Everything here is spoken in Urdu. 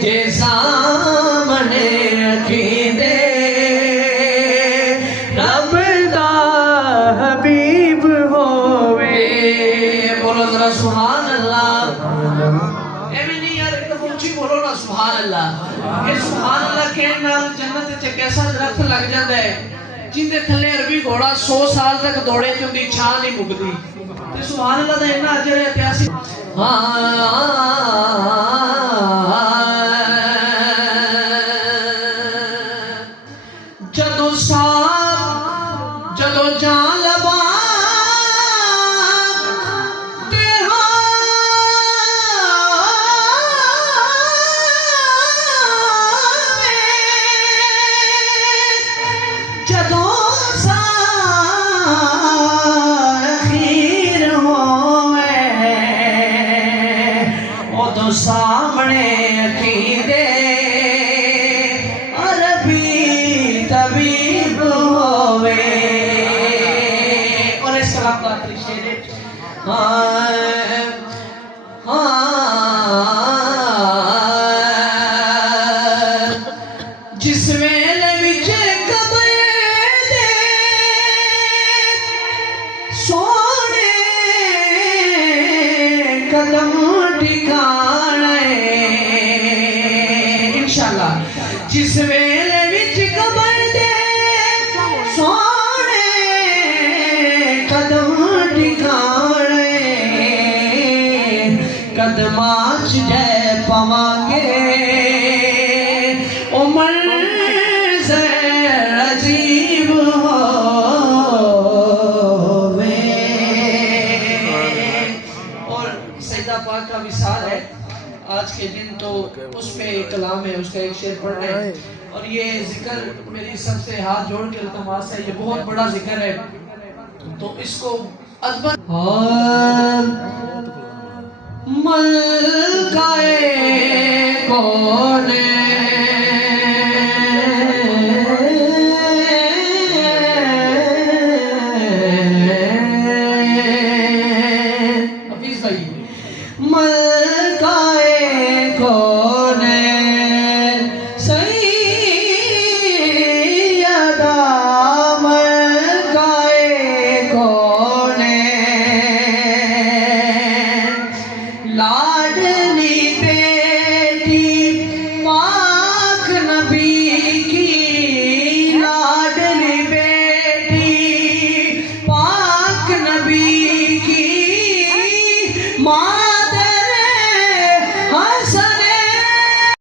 جے سامنے رکھیندے رب دا حبیب ہووے بولو ذرا سبحان اللہ نہیں یار ایک دفعہ اونچی بولو نا سبحان اللہ کہ سبحان اللہ کہنے نال جنت وچ کیسا درخت لگ جاندا ہے جن دے تھلے عربی گھوڑا 100 سال تک دوڑے تے اندی چھاں نہیں مکدی تے سبحان اللہ دا اتنا اجر ہے پیاسی جدو سانپ جدو جان لبا سامنے عقیدے عربی طبیب ہووے اور اس کلام کا آخری شعر جس ویلے وچ قبر دے سونے قدم جس ویلے وچ قبر دے سونے قدم ٹھکانے قدماں چ جے پواں گے او منظر عجیب ہووے اور سیدہ پاک کا وصال ہے آج کے دن تو اس پہ ایک کلام ہے اس کا ایک شعر پڑھنا ہے اور یہ ذکر میری سب سے ہاتھ جوڑ کے التماس ہے یہ بہت بڑا ذکر ہے تو اس کو ادبن ملکہ کون